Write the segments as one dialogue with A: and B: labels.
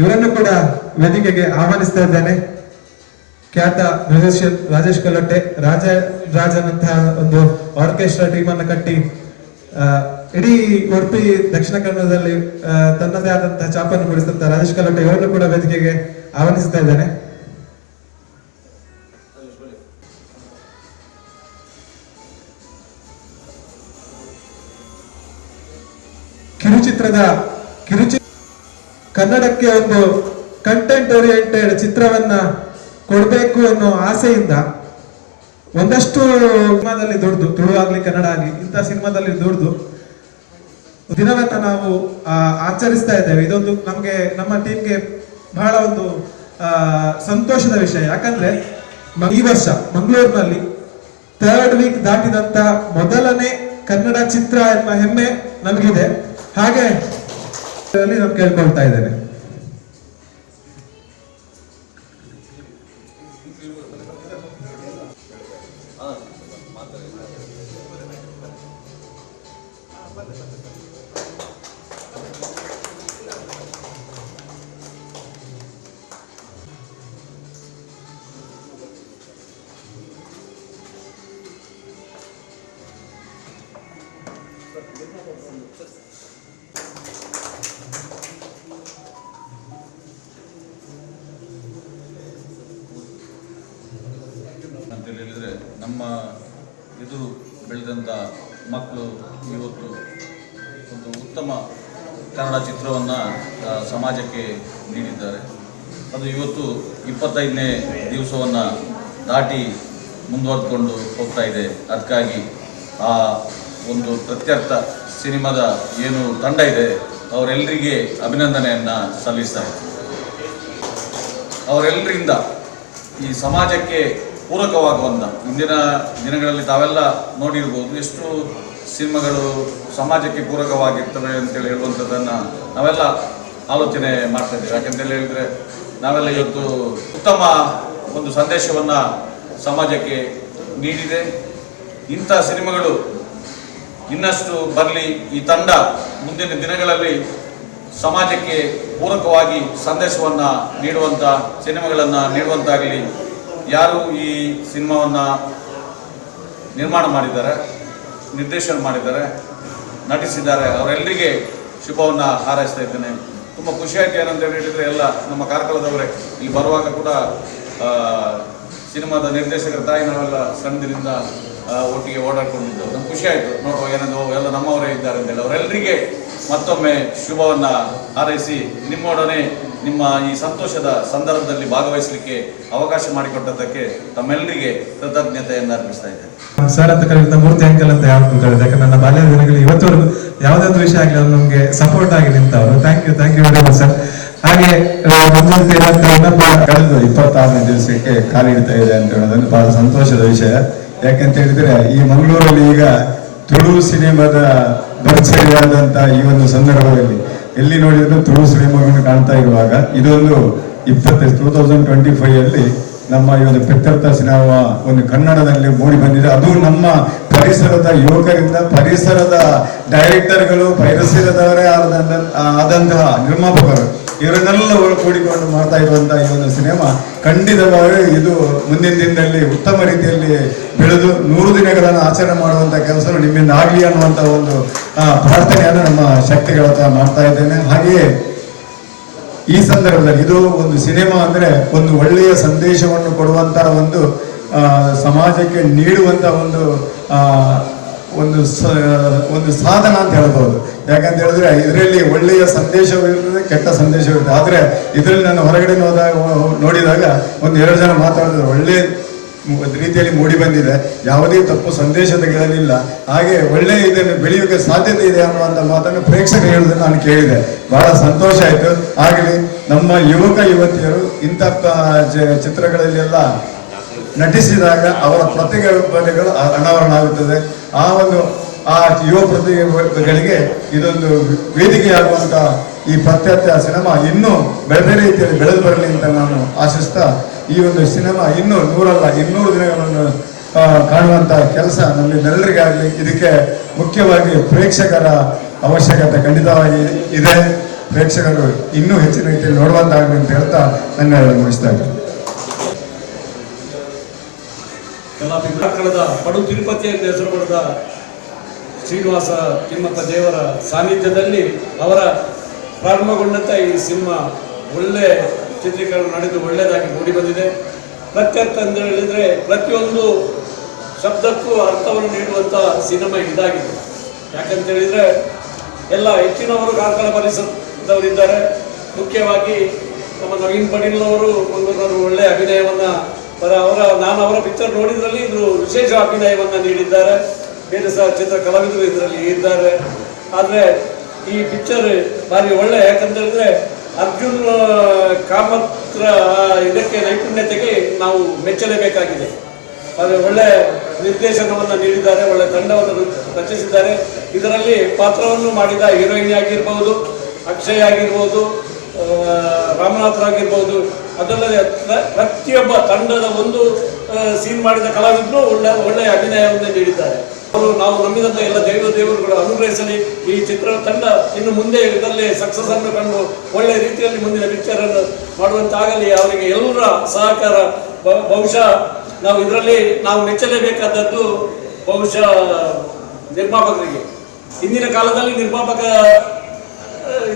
A: ಇವರನ್ನು ಕೂಡ ವೇದಿಕೆಗೆ ಆಹ್ವಾನಿಸ್ತಾ ಇದ್ದೇನೆ. ಖ್ಯಾತ ಮ್ಯೂಸಿಷಿಯನ್ ರಾಜೇಶ್ ಕಲ್ಲಟ್ಟೆ, ರಾಜ ರಾಜನಂತಹ ಒಂದು ಆರ್ಕೆಸ್ಟ್ರಾ ಟೀಮ್ ಅನ್ನು ಕಟ್ಟಿ ಇಡೀ ಉಡುಪಿ ದಕ್ಷಿಣ ಕನ್ನಡದಲ್ಲಿ ತನ್ನದೇ ಆದಂತಹ ಚಾಪನ್ನು ಮೂಡಿಸಿದಂತಹ ರಾಜೇಶ್ ಕಲ್ಲಟ್ಟೆ ಇವರನ್ನು ಕೂಡ ವೇದಿಕೆಗೆ ಆಹ್ವಾನಿಸ್ತಾ ಇದ್ದೇನೆ. ಕಿರುಚಿತ್ರದ ಕಿರುಚಿ ಕನ್ನಡಕ್ಕೆ ಒಂದು ಕಂಟೆಂಟ್ ಓರಿಯೆಂಟೆಡ್ ಚಿತ್ರವನ್ನ ಕೊಡಬೇಕು ಅನ್ನೋ ಆಸೆಯಿಂದ ಒಂದಷ್ಟು ಸಿನಿಮಾದಲ್ಲಿ ದುಡ್ದು ತುಳು ಆಗ್ಲಿ ಕನ್ನಡ ಆಗ್ಲಿ, ಇಂಥ ಸಿನಿಮಾದಲ್ಲಿ ದುಡ್ದು ದಿನವನ್ನ ನಾವು ಆಚರಿಸ್ತಾ ಇದ್ದೇವೆ. ಇದೊಂದು ನಮಗೆ, ನಮ್ಮ ಟೀಮ್ಗೆ ಬಹಳ ಒಂದು ಸಂತೋಷದ ವಿಷಯ. ಯಾಕಂದ್ರೆ ಈ ವರ್ಷ ಮಂಗಳೂರಿನಲ್ಲಿ ಥರ್ಡ್ ವೀಕ್ ದಾಟಿದಂತ ಮೊದಲನೇ ಕನ್ನಡ ಚಿತ್ರ ಎಂಬ ಹೆಮ್ಮೆ ನಮಗಿದೆ. ಹಾಗೆ ನಾನು ಕೇಳ್ಕೊಳ್ತಾ ಇದ್ದೇನೆ.
B: ಅಂತ ಹೇಳಿದರೆ ನಮ್ಮ ಎದುರು ಬೆಳೆದಂತ ಮಕ್ಕಳು ಇವತ್ತು ಒಂದು ಉತ್ತಮ ಕನ್ನಡ ಚಿತ್ರವನ್ನು ಸಮಾಜಕ್ಕೆ ನೀಡಿದ್ದಾರೆ. ಅದು ಇವತ್ತು ಇಪ್ಪತ್ತೈದನೇ ದಿವಸವನ್ನು ದಾಟಿ ಮುಂದುವರೆದುಕೊಂಡು ಹೋಗ್ತಾ ಇದೆ. ಅದಕ್ಕಾಗಿ ಆ ಒಂದು ಪ್ರತ್ಯರ್ಥ ಸಿನಿಮಾದ ಏನು ತಂಡ ಇದೆ ಅವರೆಲ್ಲರಿಗೆ ಅಭಿನಂದನೆಯನ್ನು ಸಲ್ಲಿಸ್ತಾರೆ ಅವರೆಲ್ಲರಿಂದ ಈ ಸಮಾಜಕ್ಕೆ ಪೂರಕವಾಗುವಂಥ ಇಂದಿನ ದಿನಗಳಲ್ಲಿ ತಾವೆಲ್ಲ ನೋಡಿರ್ಬೋದು ಎಷ್ಟು ಸಿನಿಮಾಗಳು ಸಮಾಜಕ್ಕೆ ಪೂರಕವಾಗಿರ್ತವೆ ಅಂತೇಳಿ ಹೇಳುವಂಥದ್ದನ್ನು ನಾವೆಲ್ಲ ಆಲೋಚನೆ ಮಾಡ್ತಾ ಇದ್ದೇವೆ. ಯಾಕಂತೇಳಿ ಹೇಳಿದ್ರೆ ನಾವೆಲ್ಲ ಇವತ್ತು ಉತ್ತಮ ಒಂದು ಸಂದೇಶವನ್ನು ಸಮಾಜಕ್ಕೆ ನೀಡಿದೆ. ಇಂಥ ಸಿನಿಮಾಗಳು ಇನ್ನಷ್ಟು ಬರಲಿ ಈ ತಂಡ ಮುಂದಿನ ದಿನಗಳಲ್ಲಿ ಸಮಾಜಕ್ಕೆ ಪೂರಕವಾಗಿ ಸಂದೇಶವನ್ನು ನೀಡುವಂಥ ಸಿನಿಮಾಗಳನ್ನು ನೀಡುವಂತಾಗಲಿ. ಯಾರು ಈ ಸಿನಿಮಾವನ್ನು ನಿರ್ಮಾಣ ಮಾಡಿದ್ದಾರೆ ನಿರ್ದೇಶನ ಮಾಡಿದ್ದಾರೆ ನಟಿಸಿದ್ದಾರೆ ಅವರೆಲ್ಲರಿಗೆ ಶುಭವನ್ನು ಹಾರೈಸ್ತಾ ಇದ್ದೇನೆ. ತುಂಬ ಖುಷಿಯಾಗಿ ಏನಂತ ಹೇಳಿದರೆ ಎಲ್ಲ ನಮ್ಮ ಕಾರ್ಕಳದವರೇ. ಇಲ್ಲಿ ಬರುವಾಗ ಕೂಡ ಸಿನಿಮಾದ ನಿರ್ದೇಶಕರ ತಾಯಿ ನಾವೆಲ್ಲ ಸಣ್ಣದಿನಿಂದ ಆ, ಒಟ್ಟಿಗೆ ಓಡಾಡ್ಕೊಂಡಿದ್ದೆವು. ನಮ್ಗೆ ಖುಷಿ ಆಯಿತು. ನೋಡುವ, ಏನದು, ಎಲ್ಲ ನಮ್ಮವರೇ ಇದ್ದಾರೆ ಅಂತೇಳಿ ಅವರೆಲ್ಲರಿಗೆ ಮತ್ತೊಮ್ಮೆ ಶುಭವನ್ನು ಹಾರೈಸಿ ನಿಮ್ಮೊಡನೆ ನಿಮ್ಮ ಈ ಸಂತೋಷದ ಸಂದರ್ಭದಲ್ಲಿ ಭಾಗವಹಿಸಲಿಕ್ಕೆ ಅವಕಾಶ ಮಾಡಿಕೊಟ್ಟದ್ದಕ್ಕೆ ತಮ್ಮೆಲ್ಲರಿಗೆ ಕೃತಜ್ಞತೆಯನ್ನು ಅರ್ಪಿಸ್ತಾ ಇದ್ದೇನೆ.
A: ಸರ್ ಅಂತ ಕರೆಯುವಂತ ಮೂರ್ತಿ ಅಂಕಲ್ ಅಂತ ಯಾವತ್ತೂ ಕರೆದ ಯಾಕಂದ್ರೆ ನನ್ನ ಬಾಲ್ಯದ ದಿನಗಳು ಇವತ್ತವರೆಗೂ ಯಾವುದಾದ್ರು ವಿಷಯ ಆಗಲಿ ಅವ್ರು ನಮ್ಗೆ ಸಪೋರ್ಟ್ ಆಗಿ ನಿಂತವರು. Thank you thank you very much sir ಹಾಗೆ
C: ಕಳೆದು ಇಪ್ಪತ್ತಾರನೇ ದಿವಸಕ್ಕೆ ಕಾಲಿಡ್ತಾ ಇದೆ ಅಂತ ಹೇಳೋದನ್ನು ಬಹಳ ಸಂತೋಷದ ವಿಷಯ. ಯಾಕಂತ ಹೇಳಿದ್ರೆ ಈ ಮಂಗಳೂರಲ್ಲಿ ಈಗ ತುಳು ಸಿನಿಮಾದ ಭರ್ಜರಿಯಾದಂತ ಈ ಒಂದು ಸಂದರ್ಭದಲ್ಲಿ ಎಲ್ಲಿ ನೋಡಿದ್ರು ತುಳು ಸಿನಿಮಾಗಳನ್ನು ಕಾಣ್ತಾ ಇರುವಾಗ ಇದೊಂದು ಇಪ್ಪತ್ತೈದು ಟೂ ತೌಸಂಡ್ ಟ್ವೆಂಟಿ ಫೈವ್ ಅಲ್ಲಿ ನಮ್ಮ ಈ ಒಂದು ಪಿತ್ತರ್ಥ ಸಿನಿಮಾ ಒಂದು ಕನ್ನಡದಲ್ಲಿ ಮೂಡಿ ಬಂದಿದೆ. ಅದು ನಮ್ಮ ಪರಿಸರದ ಯುವಕರಿಂದ ಪರಿಸರದ ಡೈರೆಕ್ಟರ್ಗಳು ಪರಿಸರದವರೇ ಆದ ಆದಂತಹ ನಿರ್ಮಾಪಕರು. ಇವರನ್ನೆಲ್ಲ ಕೂಡಿಕೊಂಡು ಮಾಡ್ತಾ ಇರುವಂತಹ ಈ ಒಂದು ಸಿನಿಮಾ. ಖಂಡಿತವಾಗಿ ಇದು ಮುಂದಿನ ದಿನದಲ್ಲಿ ಉತ್ತಮ ರೀತಿಯಲ್ಲಿ ಬೆಳೆದು ನೂರು ದಿನಗಳನ್ನು ಆಚರಣೆ ಮಾಡುವಂತ ಕೆಲಸ ನಿಮ್ಮಿಂದ ಆಗಲಿ ಅನ್ನುವಂತ ಒಂದು ಪ್ರಾರ್ಥನೆಯನ್ನು ನಮ್ಮ ಶಕ್ತಿಗಳ ಮಾಡ್ತಾ ಇದ್ದೇನೆ. ಹಾಗೆಯೇ ಈ ಸಂದರ್ಭದಲ್ಲಿ ಇದು ಒಂದು ಸಿನಿಮಾ ಅಂದ್ರೆ ಒಂದು ಒಳ್ಳೆಯ ಸಂದೇಶವನ್ನು ಕೊಡುವಂತ ಒಂದು ಸಮಾಜಕ್ಕೆ ನೀಡುವಂತ ಒಂದು ಒಂದು ಒಂದು ಸಾಧನ ಅಂತ ಹೇಳ್ಬೋದು. ಯಾಕಂತ ಹೇಳಿದ್ರೆ ಇದರಲ್ಲಿ ಒಳ್ಳೆಯ ಸಂದೇಶವೂ ಇರ್ತದೆ, ಕೆಟ್ಟ ಸಂದೇಶವೂ ಆದರೆ ಇದರಲ್ಲಿ ನಾನು ಹೊರಗಡೆ ಹೋದಾಗ ನೋಡಿದಾಗ ಒಂದು ಎರಡು ಜನ ಮಾತಾಡಿದ್ರೆ. ಒಳ್ಳೆ ರೀತಿಯಲ್ಲಿ ಮೂಡಿ ಬಂದಿದೆ. ಯಾವುದೇ ತಪ್ಪು ಸಂದೇಶ ತೆಗೆಯಲಿಲ್ಲ. ಹಾಗೆ ಒಳ್ಳೆ ಇದನ್ನು ಬೆಳೆಯೋಕೆ ಸಾಧ್ಯತೆ ಇದೆ ಅನ್ನುವಂಥ ಮಾತನ್ನು ಪ್ರೇಕ್ಷಕರು ಹೇಳುವುದನ್ನು ನಾನು ಕೇಳಿದೆ. ಬಹಳ ಸಂತೋಷ ಆಯಿತು. ಆಗಲಿ, ನಮ್ಮ ಯುವಕ ಯುವತಿಯರು ಇಂಥ ಚಿತ್ರಗಳಲ್ಲೆಲ್ಲ ನಟಿಸಿದಾಗ ಅವರ ಪ್ರತಿಭೆಗಳು ಅನಾವರಣ ಆಗುತ್ತದೆ. ಆ ಒಂದು, ಆ ಯುವ ಪ್ರತಿಭೆಗಳಿಗೆ ಇದೊಂದು ವೇದಿಕೆಯಾಗುವಂತ ಈ ಪ್ರತ್ಯರ್ಥ ಸಿನಿಮಾ ಇನ್ನೂ ಬೇರೆ ರೀತಿಯಲ್ಲಿ ಬೆಳೆದು ಬರಲಿ ಅಂತ ನಾನು ಆಶಿಸ್ತಾ, ಈ ಒಂದು ಸಿನಿಮಾ ಇನ್ನೂ ನೂರಲ್ಲ, ಇನ್ನೂರು ದಿನಗಳನ್ನು ಕಾಣುವಂತ ಕೆಲಸ ನಮ್ಮೆಲ್ಲರಿಗಾಗಲಿ ಇದಕ್ಕೆ ಮುಖ್ಯವಾಗಿ ಪ್ರೇಕ್ಷಕರ ಅವಶ್ಯಕತೆ ಖಂಡಿತವಾಗಿ ಇದೆ. ಪ್ರೇಕ್ಷಕರು ಇನ್ನೂ ಹೆಚ್ಚಿನ ರೀತಿಯಲ್ಲಿ ನೋಡುವಂತಾಗಲಿ ಅಂತ ಹೇಳ್ತಾ ನನ್ನ ಮುಗಿಸ್ತಾ ಇದ್ದೀನಿ.
D: ಕಲಾಪಿಂಗದ ಪಡು ತಿರುಪತಿ ಎಂದು ಹೆಸರು ಪಡೆದ ಶ್ರೀನಿವಾಸ ತಿಮ್ಮಪ್ಪ ದೇವರ ಸಾನ್ನಿಧ್ಯದಲ್ಲಿ ಅವರ ಪ್ರಾರಂಭಗೊಂಡಂಥ ಈ ಸಿನಿಮಾ ಒಳ್ಳೆ ಚಿತ್ರೀಕರಣ ನಡೆದು ಒಳ್ಳೆಯದಾಗಿ ಮೂಡಿ ಬಂದಿದೆ. ಪ್ರತ್ಯರ್ಥ ಅಂತ ಹೇಳಿದರೆ ಪ್ರತಿಯೊಂದು ಶಬ್ದಕ್ಕೂ ಅರ್ಥವನ್ನು ನೀಡುವಂಥ ಸಿನಿಮಾ ಇದಾಗಿದೆ. ಯಾಕಂತ ಹೇಳಿದರೆ ಎಲ್ಲ ಹೆಚ್ಚಿನವರು ಕಾರ್ಕಳ ಪರಿಸರದವರಿದ್ದಾರೆ ಮುಖ್ಯವಾಗಿ ನಮ್ಮ ನವೀನ್ ಪಟೀಲ್ನವರು ಒಂದು ಒಳ್ಳೆಯ ಅಭಿನಯವನ್ನ ಅವರ, ನಾನು ಅವರ ಪಿಕ್ಚರ್ ನೋಡಿದ್ರಲ್ಲಿ ಇವರು ವಿಶೇಷ ಅಭಿನಯವನ್ನು ನೀಡಿದ್ದಾರೆ. ಬೇರೆ ಸಹ ಚಿತ್ರ ಕಲಾವಿದರು ಇದರಲ್ಲಿ ಇದ್ದಾರೆ. ಆದರೆ ಈ ಪಿಕ್ಚರ್ ಭಾರಿ ಒಳ್ಳೆ ಯಾಕಂತೇಳಿದ್ರೆ ಅರ್ಜುನ್ ಕಾಮತ್ರ ಇದಕ್ಕೆ ನೈಪುಣ್ಯತೆಗೆ ನಾವು ಮೆಚ್ಚಲೇಬೇಕಾಗಿದೆ. ಆದರೆ ಒಳ್ಳೆ ನಿರ್ದೇಶನವನ್ನು ನೀಡಿದ್ದಾರೆ, ಒಳ್ಳೆ ತಂಡವನ್ನು ರಚಿಸಿದ್ದಾರೆ. ಇದರಲ್ಲಿ ಪಾತ್ರವನ್ನು ಮಾಡಿದ ಹೀರೋಯಿನ್ ಆಗಿರ್ಬೋದು, ಅಕ್ಷಯ್ ಆಗಿರ್ಬೋದು ರಾಮನಾಥ್ ರಾಮನಾಥ್ರಾಗಿರ್ಬೋದು ಅದಲ್ಲದೆ ಪ್ರ- ಪ್ರತಿಯೊಬ್ಬ ತಂಡದ ಒಂದು ಸೀನ್ ಮಾಡಿದ ಕಲಾವಿದರು ಒಳ್ಳೆ, ಒಳ್ಳೆಯ ಅಭಿನಯವನ್ನು ನೀಡಿದ್ದಾರೆ. ಅವರು ನಾವು ನಂಬಿದಂತ ಎಲ್ಲ ದೈವ ದೇವರುಗಳು ಅನುಗ್ರಹಿಸಲಿ, ಈ ಚಿತ್ರ ತಂಡ ಇನ್ನು ಮುಂದೆ ಇದರಲ್ಲಿ ಸಕ್ಸಸ್ ಅನ್ನು ಕಂಡು ಒಳ್ಳೆಯ ರೀತಿಯಲ್ಲಿ ಮುಂದಿನ ಪಿಕ್ಚರ್ ಅನ್ನು ಮಾಡುವಂತಾಗಲಿ, ಅವರಿಗೆ ಎಲ್ಲರ ಸಹಕಾರ. ಬಹುಶಃ ನಾವು ಇದರಲ್ಲಿ ನಾವು ಮೆಚ್ಚಲೇಬೇಕಾದದ್ದು ಬಹುಶಃ ನಿರ್ಮಾಪಕರಿಗೆ. ಇಂದಿನ ಕಾಲದಲ್ಲಿ ನಿರ್ಮಾಪಕ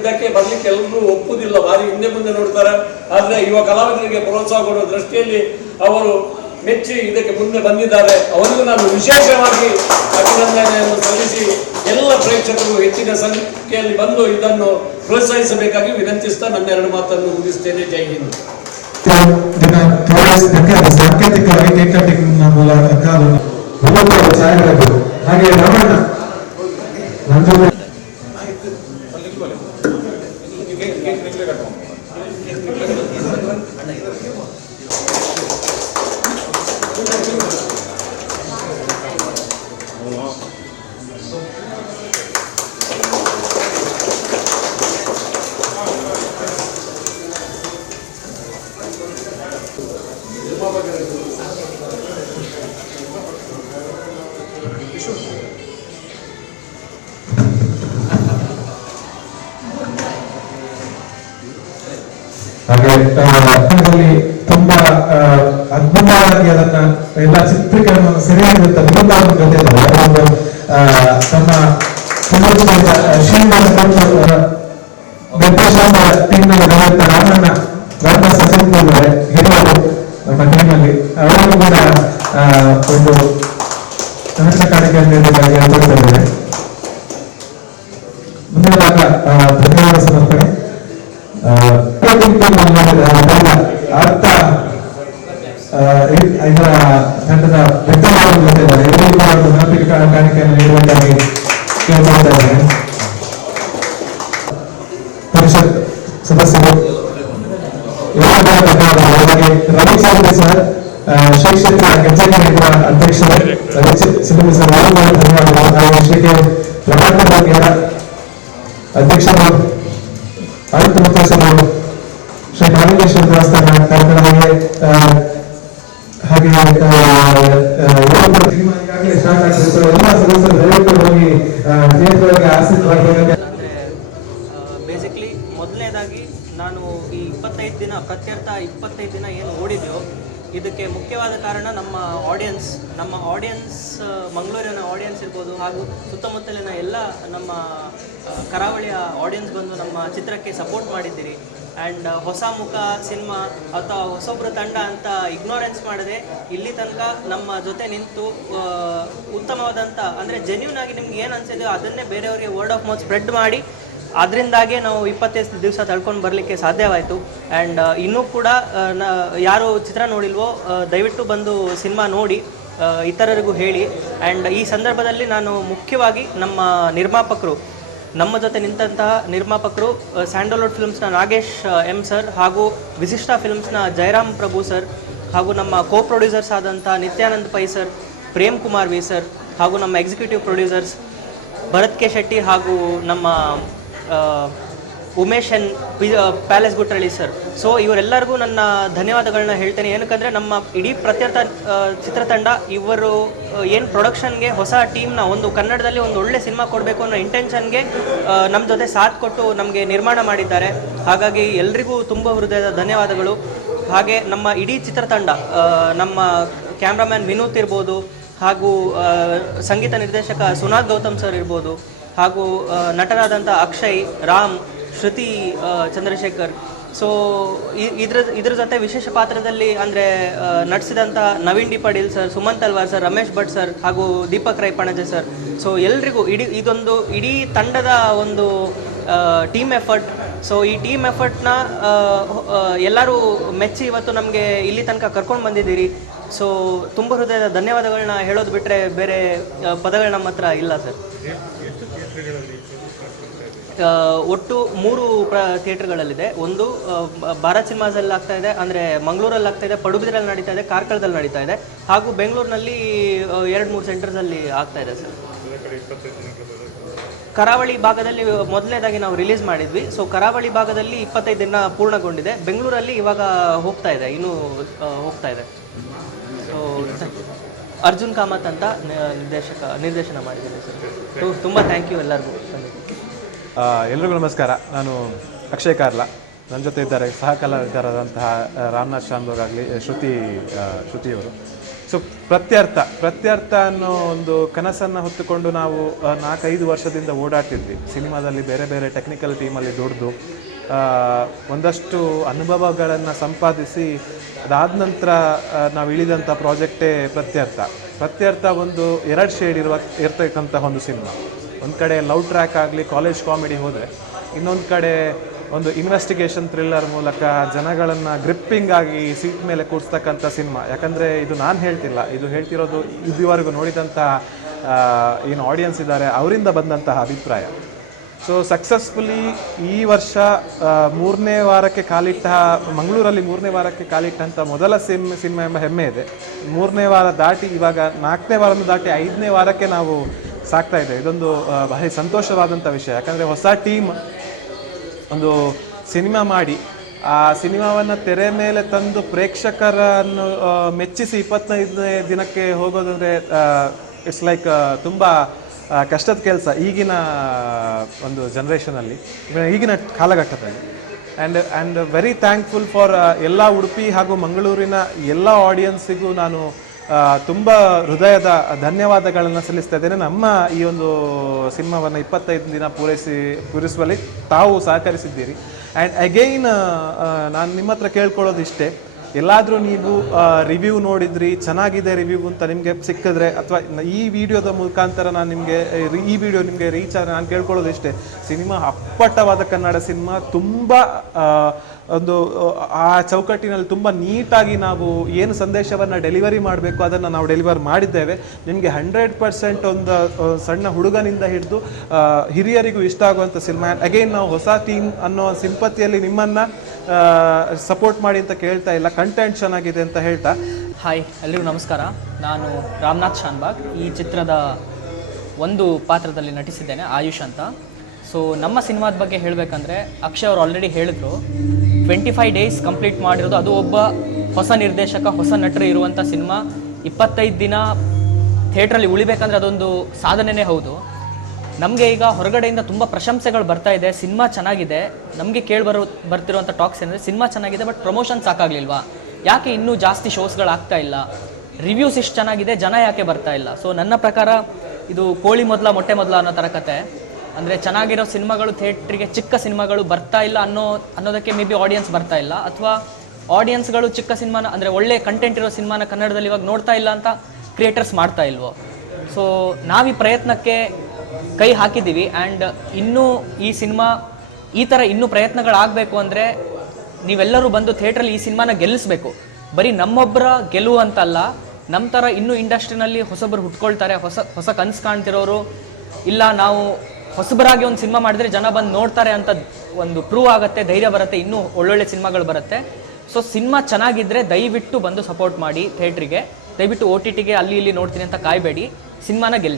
D: ಇದಕ್ಕೆ ಬರ್ಲಿಕ್ಕೆ ಎಲ್ಲರೂ ಒಪ್ಪುದಿಲ್ಲ. ಭಾರಿ ಹಿಂದೆ ಮುಂದೆ ನೋಡ್ತಾರೆ. ಆದ್ರೆ ಯುವ ಕಲಾವಿದರಿಗೆ ಪ್ರೋತ್ಸಾಹ ಕೊಡುವ ದೃಷ್ಟಿಯಲ್ಲಿ ಅವರು ಮೆಚ್ಚಿ ಇದಕ್ಕೆ ಮುಂದೆ ಬಂದಿದ್ದಾರೆ. ಅವರಿಗೂ ನಾನು ವಿಶೇಷವಾಗಿ ಅಭಿನಂದನೆಯನ್ನು ಸಲ್ಲಿಸಿ ಎಲ್ಲ ಪ್ರೇಕ್ಷಕರು ಹೆಚ್ಚಿನ ಸಂಖ್ಯೆಯಲ್ಲಿ ಬಂದು ಇದನ್ನು ಪ್ರೋತ್ಸಾಹಿಸಬೇಕಾಗಿ ವಿನಂತಿಸ್ತಾ ನನ್ನ ಎರಡು ಮಾತನ್ನು ಮುಗಿಸ್ತೇನೆ. ಜೈ ಹಿಂದ್.
A: ಸಾಂಕೇತಿಕವಾಗಿ ಮೂಲಕ ಹಾಗೆ ಮೂವತ್ತೈದು ಛಾಯೆಗಳಿದ್ದವು ಹಾಗೆ ರಮಣ ನಂಜುಂಡ ಅದರಲ್ಲಿ ತುಂಬಾ ಅದ್ಭುತವಾಗಿ ಅದನ್ನ ಎಲ್ಲ ಚಿತ್ರೀಕರಣ ಸೆರೆಹಿಡಿದಂತ ಜೊತೆ ಇದ್ದಾರೆ ಒಂದು ಆ, ತಮ್ಮ ಪುನರುಜ್ಜೀವಿತ ಶ್ರೀನಿವಾಸ ಮತ್ತು ಆ, ನಿರ್ದೇಶನ ಟೀಮ್ನಲ್ಲಿ ಬರುವಂತ ರಾಮಣ್ಣ ರಾಮ ಸಚಿನ್ ಇದ್ದಾರೆ ಹಿರಿಯರು ನಮ್ಮ ಟೀಮ್ ಅಲ್ಲಿ ಅವರಿಗೂ ಕೂಡ ಆ, ಒಂದು ಕನಕ ಕಾಣಿಕೆಯನ್ನು ನೀಡಿದ್ದಾಗಿ ಹೇಳ್ತಿದ್ದೇನೆ ಮುಂದಿನದಾಗ ಆ, ಧನ್ಯವಾದ ಸಮರ್ಪಣೆ ಆ, ಪ್ರತಿಜ್ಞೆ ಮಾಡಿದ ಅರ್ಥ ಆ, ಇ- ಇದರ ತಂಡದ ವ್ಯಕ್ತಗಳನ್ನು ಜೊತೆದ್ದಾರೆ ಇವರಿಗೂ ಕೂಡ ಒಂದು ನೆನಪಿಗೆ ಕಾ- ಕಾಣಿಕೆಯನ್ನು ನೀಡುವಂತಾಗಿ ಕೇಳ್ಕೊಳ್ತಾ ಇದ್ದೇನೆ ಪರಿಷತ್ ಸದಸ್ಯರು. ರವಿ ಚೌಧರಿ ಸರ್ ಗೆಜ್ಜೆ ಕೇಂದ್ರ ಅಧ್ಯಕ್ಷರು, ರವಿ ಸಿಬ್ಬಂದಿ ಸರ್ ಧನ್ಯವಾದಗಳು. ಹಾಗೆ ಶ್ರೀ ಕೆ. ಪ್ರಭಾಕರ್ ಅಧ್ಯಕ್ಷರು
E: ನಾನು ಈ ಇಪ್ಪತ್ತೈದು ದಿನ, ಪ್ರತ್ಯರ್ಥ ಇಪ್ಪತ್ತೈದು ದಿನ ಏನು ಓಡಿದೆಯೋ, ಇದಕ್ಕೆ ಮುಖ್ಯವಾದ ಕಾರಣ ನಮ್ಮ ಆಡಿಯನ್ಸ್ ನಮ್ಮ ಆಡಿಯನ್ಸ್ ಮಂಗಳೂರಿನ ಆಡಿಯನ್ಸ್ ಇರ್ಬೋದು ಹಾಗೂ ಸುತ್ತಮುತ್ತಲಿನ ಎಲ್ಲ ನಮ್ಮ ಕರಾವಳಿಯ ಆಡಿಯನ್ಸ್ ಬಂದು ನಮ್ಮ ಚಿತ್ರಕ್ಕೆ ಸಪೋರ್ಟ್ ಮಾಡಿದ್ದೀರಿ. ಆ್ಯಂಡ್ ಹೊಸ ಮುಖ, ಸಿನಿಮಾ ಅಥವಾ ಹೊಸೊಬ್ಬರು ತಂಡ ಅಂತ ಇಗ್ನೋರೆನ್ಸ್ ಮಾಡದೆ ಇಲ್ಲಿ ತನಕ ನಮ್ಮ ಜೊತೆ ನಿಂತು ಉತ್ತಮವಾದಂಥ ಅಂದರೆ ಜೆನ್ಯೂನ್ ಆಗಿ ನಿಮ್ಗೆ ಏನು ಅನ್ಸಿದೆಯೋ ಅದನ್ನೇ ಬೇರೆಯವರಿಗೆ ವರ್ಡ್ ಆಫ್ ಮೌತ್ ಸ್ಪ್ರೆಡ್ ಮಾಡಿ ಅದರಿಂದಾಗೆ ನಾವು ಇಪ್ಪತ್ತೈದು ದಿವಸ ತಳ್ಕೊಂಡು ಬರಲಿಕ್ಕೆ ಸಾಧ್ಯವಾಯಿತು. ಆ್ಯಂಡ್ ಇನ್ನೂ ಕೂಡ ನ- ಯಾರು ಚಿತ್ರ ನೋಡಿಲ್ವೋ ದಯವಿಟ್ಟು ಬಂದು ಸಿನಿಮಾ ನೋಡಿ ಇತರರಿಗೂ ಹೇಳಿ. ಆ್ಯಂಡ್ ಈ ಸಂದರ್ಭದಲ್ಲಿ ನಾನು ಮುಖ್ಯವಾಗಿ ನಮ್ಮ ನಿರ್ಮಾಪಕರು, ನಮ್ಮ ಜೊತೆ ನಿಂತಹ ನಿರ್ಮಾಪಕರು ಸ್ಯಾಂಡಲ್ವುಡ್ ಫಿಲ್ಮ್ಸ್ನ ನಾಗೇಶ್ ಎಂ ಸರ್ ಹಾಗೂ ವಿಶಿಷ್ಟ ಫಿಲ್ಮ್ಸ್ನ ಜಯರಾಮ್ ಪ್ರಭು ಸರ್ ಹಾಗೂ ನಮ್ಮ ಕೋ ಪ್ರೊಡ್ಯೂಸರ್ಸ್ ಆದಂಥ Nityanand Pai sir, Prem Kumar V sir ಹಾಗೂ ನಮ್ಮ executive producers Bharath K Shetty ಹಾಗೂ ನಮ್ಮ Umesh N P palace Gutralli sir so ಇವರೆಲ್ಲರಿಗೂ ನನ್ನ ಧನ್ಯವಾದಗಳನ್ನ ಹೇಳ್ತೇನೆ. ಏನಕ್ಕಂದರೆ, ನಮ್ಮ ಇಡೀ ಪ್ರತ್ಯರ್ಥ ಚಿತ್ರತಂಡ, ಇವರು ಏನು ಪ್ರೊಡಕ್ಷನ್ಗೆ ಹೊಸ ಟೀಮ್ನ ಒಂದು ಕನ್ನಡದಲ್ಲಿ ಒಂದು ಒಳ್ಳೆ ಸಿನಿಮಾ ಕೊಡಬೇಕು ಅನ್ನೋ ಇಂಟೆನ್ಷನ್ಗೆ ನಮ್ಮ ಜೊತೆ ಸಾಥ್ ಕೊಟ್ಟು ನಮಗೆ ನಿರ್ಮಾಣ ಮಾಡಿದ್ದಾರೆ. ಹಾಗಾಗಿ ಎಲ್ರಿಗೂ ತುಂಬ ಹೃದಯದ ಧನ್ಯವಾದಗಳು. ಹಾಗೆ ನಮ್ಮ ಇಡೀ ಚಿತ್ರತಂಡ ನಮ್ಮ ಕ್ಯಾಮ್ರಾಮ್ಯಾನ್ ವಿನೂತ್ ಇರ್ಬೋದು, ಹಾಗೂ ಸಂಗೀತ ನಿರ್ದೇಶಕ ಸುನಾಥ್ ಗೌತಮ್ ಸರ್ ಇರ್ಬೋದು ಹಾಗೂ ನಟರಾದಂಥ ಅಕ್ಷಯ್, ರಾಮ್, ಶ್ರುತಿ ಚಂದ್ರಶೇಖರ್. ಸೊ ಇದ್ರ ಇದ್ರ ಜೊತೆ ವಿಶೇಷ ಪಾತ್ರದಲ್ಲಿ ಅಂದರೆ ನಟಿಸಿದಂಥ Naveen D Patil sir Sumanth Alvar sir Ramesh Bhat sir ಹಾಗೂ ದೀಪಕ್ ರೈ ಪಣಜೆ ಸರ್ ಸೊ ಎಲ್ರಿಗೂ ಇಡೀ, ಇದೊಂದು ಇಡೀ ತಂಡದ ಒಂದು ಟೀಮ್ ಎಫರ್ಟ್ ಸೊ ಈ ಟೀಮ್ ಎಫರ್ಟ್ನ ಎಲ್ಲರೂ ಮೆಚ್ಚಿ ಇವತ್ತು ನಮಗೆ ಇಲ್ಲಿ ತನಕ ಕರ್ಕೊಂಡು ಬಂದಿದ್ದೀರಿ. ಸೊ ತುಂಬ ಹೃದಯದ ಧನ್ಯವಾದಗಳನ್ನ ಹೇಳೋದು ಬಿಟ್ಟರೆ ಬೇರೆ ಪದಗಳು ನಮ್ಮ ಹತ್ರ ಇಲ್ಲ ಸರ್ ಒಟ್ಟು ಮೂರು ಪ್ರ ಥಿಯೇಟರ್ಗಳಲ್ಲಿದೆ. ಒಂದು ಭಾರತ್ ಸಿನಿಮಾಸಲ್ಲಿ ಆಗ್ತಾ ಇದೆ, ಅಂದರೆ ಮಂಗಳೂರಲ್ಲಿ ಆಗ್ತಾ ಇದೆ ಪಡುಬಿದ್ರಲ್ಲಿ ನಡೀತಾ ಇದೆ, ಕಾರ್ಕಳದಲ್ಲಿ ನಡೀತಾ ಇದೆ, ಹಾಗೂ ಬೆಂಗಳೂರಿನಲ್ಲಿ ಎರಡು ಮೂರು ಸೆಂಟರ್ಸಲ್ಲಿ ಆಗ್ತಾ ಇದೆ ಸರ್. ಕರಾವಳಿ ಭಾಗದಲ್ಲಿ ಮೊದಲನೇದಾಗಿ ನಾವು ರಿಲೀಸ್ ಮಾಡಿದ್ವಿ. ಸೊ, ಕರಾವಳಿ ಭಾಗದಲ್ಲಿ ಇಪ್ಪತ್ತೈದು ದಿನ ಪೂರ್ಣಗೊಂಡಿದೆ. ಬೆಂಗಳೂರಲ್ಲಿ ಇವಾಗ ಹೋಗ್ತಾ ಇದೆ, ಇನ್ನೂ ಹೋಗ್ತಾ ಇದೆ. ಸೊ ಅರ್ಜುನ್ ಕಾಮತ್ ಅಂತ ನಿರ್ದೇಶಕ, ನಿರ್ದೇಶನ ಮಾಡಿದ್ದೀನಿ ಸರ್. ತುಂಬ ಥ್ಯಾಂಕ್ ಯು ಎಲ್ಲರಿಗೂ.
A: ಎಲ್ರಿಗೂ ನಮಸ್ಕಾರ. ನಾನು ಅಕ್ಷಯ್ ಕಾರ್ಲ. ನನ್ನ ಜೊತೆ ಇದ್ದಾರೆ ಸಹ ಕಲಾವಿದರಾದಂತಹ ರಾಮನಾಥ್ ಶಾನ್ಭೋಗ್ ಆಗಲಿ ಶ್ರುತಿ ಶ್ರುತಿಯವರು. ಸೊ ಪ್ರತ್ಯರ್ಥ ಪ್ರತ್ಯರ್ಥ ಅನ್ನೋ ಒಂದು ಕನಸನ್ನು ಹೊತ್ತುಕೊಂಡು ನಾವು ನಾಲ್ಕೈದು ವರ್ಷದಿಂದ ಓಡಾಡ್ತಿದ್ವಿ. ಸಿನಿಮಾದಲ್ಲಿ ಬೇರೆ ಬೇರೆ ಟೆಕ್ನಿಕಲ್ ಟೀಮಲ್ಲಿ ದುಡ್ದು ಒಂದಷ್ಟು ಅನುಭವಗಳನ್ನು ಸಂಪಾದಿಸಿ, ಅದಾದ ನಂತರ ನಾವು ಇಳಿದಂಥ ಪ್ರಾಜೆಕ್ಟೇ ಪ್ರತ್ಯರ್ಥ. ಪ್ರತ್ಯರ್ಥ ಒಂದು ಎರಡು ಶೇಡ್ ಇರುವ ಇರ್ತಕ್ಕಂಥ ಒಂದು ಸಿನಿಮಾ. ಒಂದು ಕಡೆ ಲವ್ ಟ್ರ್ಯಾಕ್ ಆಗಲಿ ಕಾಲೇಜ್ ಕಾಮಿಡಿ ಹೋದರೆ, ಇನ್ನೊಂದು ಕಡೆ ಒಂದು ಇನ್ವೆಸ್ಟಿಗೇಷನ್ ಥ್ರಿಲ್ಲರ್ ಮೂಲಕ ಜನಗಳನ್ನು ಗ್ರಿಪ್ಪಿಂಗ್ ಆಗಿ ಸೀಟ್ ಮೇಲೆ ಕೂಡಿಸ್ತಕ್ಕಂಥ ಸಿನಿಮಾ. ಯಾಕಂದರೆ ಇದು ನಾನು ಹೇಳ್ತಿಲ್ಲ, ಇದು ಹೇಳ್ತಿರೋದು ಇದುವರೆಗೂ ನೋಡಿದಂತಹ ಏನು ಆಡಿಯನ್ಸ್ ಇದ್ದಾರೆ, ಅವರಿಂದ ಬಂದಂತಹ ಅಭಿಪ್ರಾಯ. ಸೊ ಸಕ್ಸಸ್ಫುಲಿ ಈ ವರ್ಷ ಮೂರನೇ ವಾರಕ್ಕೆ ಕಾಲಿಟ್ಟ, ಮಂಗಳೂರಲ್ಲಿ ಮೂರನೇ ವಾರಕ್ಕೆ ಕಾಲಿಟ್ಟಂಥ ಮೊದಲ ಸಿನ್, ಸಿನಿಮಾ ಎಂಬ ಹೆಮ್ಮೆ ಇದೆ. ಮೂರನೇ ವಾರ ದಾಟಿ ಇವಾಗ ನಾಲ್ಕನೇ ವಾರನ ದಾಟಿ ಐದನೇ ವಾರಕ್ಕೆ ನಾವು ಸಾಕ್ತಾ ಇದೆ. ಇದೊಂದು ಭಾರಿ ಸಂತೋಷವಾದಂಥ ವಿಷಯ. ಯಾಕಂದರೆ ಹೊಸ ಟೀಮ್ ಒಂದು ಸಿನಿಮಾ ಮಾಡಿ, ಆ ಸಿನಿಮಾವನ್ನು ತೆರೆ ಮೇಲೆ ತಂದು ಪ್ರೇಕ್ಷಕರನ್ನು ಮೆಚ್ಚಿಸಿ ಇಪ್ಪತ್ತೈದನೇ ದಿನಕ್ಕೆ ಹೋಗೋದಂದರೆ ಇಟ್ಸ್ ಲೈಕ್ ತುಂಬ ಕಷ್ಟದ ಕೆಲಸ ಈಗಿನ ಒಂದು ಜನ್ರೇಷನಲ್ಲಿ ಈಗಿನ ಕಾಲಘಟ್ಟದಲ್ಲಿ. And and very thankful for ಎಲ್ಲ ಉಡುಪಿ ಹಾಗೂ ಮಂಗಳೂರಿನ ಎಲ್ಲ ಆಡಿಯನ್ಸಿಗೂ ನಾನು ತುಂಬ ಹೃದಯದ ಧನ್ಯವಾದಗಳನ್ನು ಸಲ್ಲಿಸ್ತಾ ಇದ್ದೇನೆ. ನಮ್ಮ ಈ ಒಂದು ಸಿನಿಮಾವನ್ನು ಇಪ್ಪತ್ತೈದು ದಿನ ಪೂರೈಸಿ, ಪೂರೈಸುವಲ್ಲಿ ತಾವು ಸಹಕರಿಸಿದ್ದೀರಿ. ಆ್ಯಂಡ್ ಅಗೈನ್ ನಾನು ನಿಮ್ಮ ಹತ್ರ ಕೇಳ್ಕೊಳ್ಳೋದು ಇಷ್ಟೇ. ಎಲ್ಲಾದರೂ ನೀವು ರಿವ್ಯೂ ನೋಡಿದ್ರಿ, ಚೆನ್ನಾಗಿದೆ ರಿವ್ಯೂ ಅಂತ ನಿಮಗೆ ಸಿಕ್ಕಿದ್ರೆ, ಅಥವಾ ಈ ವಿಡಿಯೋದ ಮುಖಾಂತರ ನಾನು ನಿಮಗೆ, ಈ ವಿಡಿಯೋ ನಿಮಗೆ ರೀಚ್ ನಾನು ಕೇಳ್ಕೊಳ್ಳೋದು ಇಷ್ಟೇ. ಸಿನಿಮಾ ಅಪ್ಪಟ್ಟವಾದ ಕನ್ನಡ ಸಿನಿಮಾ, ತುಂಬ ಒಂದು, ಆ ಚೌಕಟ್ಟಿನಲ್ಲಿ ತುಂಬ ನೀಟಾಗಿ ನಾವು ಏನು ಸಂದೇಶವನ್ನು ಡೆಲಿವರಿ ಮಾಡಬೇಕು ಅದನ್ನು ನಾವು ಡೆಲಿವರ್ ಮಾಡಿದ್ದೇವೆ. ನಿಮಗೆ ಹಂಡ್ರೆಡ್ ಪರ್ಸೆಂಟ್ ಒಂದು ಸಣ್ಣ ಹುಡುಗನಿಂದ ಹಿಡಿದು ಹಿರಿಯರಿಗೂ ಇಷ್ಟ ಆಗುವಂಥ ಸಿನಿಮಾ ಅಗೈನ್ ನಾವು ಹೊಸ ಟೀಮ್ ಅನ್ನೋ ಸಿಂಪತಿಯಲ್ಲಿ ನಿಮ್ಮನ್ನು ಸಪೋರ್ಟ್ ಮಾಡಿ ಅಂತ ಕೇಳ್ತಾ ಇಲ್ಲ. ಕಂಟೆಂಟ್ ಚೆನ್ನಾಗಿದೆ ಅಂತ ಹೇಳ್ತಾ.
F: ಹಾಯ್ ಎಲ್ಲರಿಗೂ ನಮಸ್ಕಾರ. ನಾನು ರಾಮನಾಥ್ ಶಾನ್ಬಾಗ್. ಈ ಚಿತ್ರದ ಒಂದು ಪಾತ್ರದಲ್ಲಿ ನಟಿಸಿದ್ದೇನೆ ಆಯುಷ್ ಅಂತ. ಸೊ ನಮ್ಮ ಸಿನಿಮಾದ ಬಗ್ಗೆ ಹೇಳಬೇಕಂದ್ರೆ ಅಕ್ಷಯ್ ಅವರು ಆಲ್ರೆಡಿ ಹೇಳಿದ್ರು ಟ್ವೆಂಟಿ ಫೈವ್ ಡೇಸ್ ಕಂಪ್ಲೀಟ್ ಮಾಡಿರೋದು, ಅದು ಒಬ್ಬ ಹೊಸ ನಿರ್ದೇಶಕ, ಹೊಸ ನಟರು ಇರುವಂಥ ಸಿನಿಮಾ. ಇಪ್ಪತ್ತೈದು ದಿನ ಥಿಯೇಟ್ರಲ್ಲಿ ಉಳಿಬೇಕಂದ್ರೆ ಅದೊಂದು ಸಾಧನೆನೇ ಹೌದು. ನಮಗೆ ಈಗ ಹೊರಗಡೆಯಿಂದ ತುಂಬ ಪ್ರಶಂಸೆಗಳು ಬರ್ತಾ ಇದೆ, ಸಿನಿಮಾ ಚೆನ್ನಾಗಿದೆ, ನಮಗೆ ಕೇಳಿ ಬರೋ ಬರ್ತಿರುವಂಥ ಟಾಕ್ಸ್ ಏನಂದರೆ ಸಿನಿಮಾ ಚೆನ್ನಾಗಿದೆ ಬಟ್ ಪ್ರಮೋಷನ್ ಸಾಕಾಗಲಿಲ್ವಾ? ಯಾಕೆ ಇನ್ನೂ ಜಾಸ್ತಿ ಶೋಸ್ಗಳು ಆಗ್ತಾ ಇಲ್ಲ? ರಿವ್ಯೂಸ್ ಇಷ್ಟು ಚೆನ್ನಾಗಿದೆ, ಜನ ಯಾಕೆ ಬರ್ತಾ ಇಲ್ಲ? ಸೊ ನನ್ನ ಪ್ರಕಾರ ಇದು ಕೋಳಿ ಮೊದಲ, ಮೊಟ್ಟೆ ಮೊದಲ ಅನ್ನೋ ಥರ ಕತೆ. ಅಂದರೆ ಚೆನ್ನಾಗಿರೋ ಸಿನಿಮಾಗಳು, ಥಿಯೇಟ್ರಿಗೆ ಚಿಕ್ಕ ಸಿನಿಮಾಗಳು ಬರ್ತಾ ಇಲ್ಲ ಅನ್ನೋ, ಅನ್ನೋದಕ್ಕೆ ಮೇ ಬಿ ಆಡಿಯನ್ಸ್ ಬರ್ತಾ ಇಲ್ಲ. ಅಥವಾ ಆಡಿಯನ್ಸ್ಗಳು ಚಿಕ್ಕ ಸಿನಿಮಾನ, ಅಂದರೆ ಒಳ್ಳೆ ಕಂಟೆಂಟ್ ಇರೋ ಸಿನಿಮಾನ ಕನ್ನಡದಲ್ಲಿ ಇವಾಗ ನೋಡ್ತಾ ಇಲ್ಲ ಅಂತ ಕ್ರಿಯೇಟರ್ಸ್ ಮಾಡ್ತಾ ಇಲ್ವೋ? ಸೊ ನಾವು ಈ ಪ್ರಯತ್ನಕ್ಕೆ ಕೈ ಹಾಕಿದ್ದೀವಿ ಆ್ಯಂಡ್ ಇನ್ನೂ ಈ ಸಿನಿಮಾ, ಈ ಥರ ಇನ್ನೂ ಪ್ರಯತ್ನಗಳಾಗಬೇಕು ಅಂದರೆ ನೀವೆಲ್ಲರೂ ಬಂದು ಥಿಯೇಟ್ರಲ್ಲಿ ಈ ಸಿನಿಮಾನ ಗೆಲ್ಲಿಸ್ಬೇಕು. ಬರೀ ನಮ್ಮೊಬ್ಬರ ಗೆಲುವು ಅಂತಲ್ಲ ನಮ್ಮ ಥರ ಇನ್ನೂ ಇಂಡಸ್ಟ್ರಿನಲ್ಲಿ ಹೊಸಬರು ಹುಟ್ಕೊಳ್ತಾರೆ, ಹೊಸ ಹೊಸ ಕನಸು ಕಾಣ್ತಿರೋರು. ಇಲ್ಲ, ನಾವು ಹೊಸಬರಾಗಿ ಒಂದು ಸಿನಿಮಾ ಮಾಡಿದ್ರೆ ಜನ ಬಂದು ನೋಡ್ತಾರೆ ಅಂತ ಒಂದು ಪ್ರೂವ್ ಆಗುತ್ತೆ, ಧೈರ್ಯ ಬರುತ್ತೆ, ಇನ್ನೂ ಒಳ್ಳೊಳ್ಳೆ ಸಿನಿಮಾಗಳು ಬರುತ್ತೆ. ಸೊ ಸಿನಿಮಾ ಚೆನ್ನಾಗಿದ್ರೆ ದಯವಿಟ್ಟು ಬಂದು ಸಪೋರ್ಟ್ ಮಾಡಿ ಥಿಯೇಟ್ರಿಗೆ ದಯವಿಟ್ಟು ಓ ಟಿ ಟಿಗೆ ಅಲ್ಲಿ ಇಲ್ಲಿ ನೋಡ್ತೀನಿ ಅಂತ ಕಾಯಬೇಡಿ. ಸಿನಿಮಾನ ಗೆಲ್ಲಿಸಿ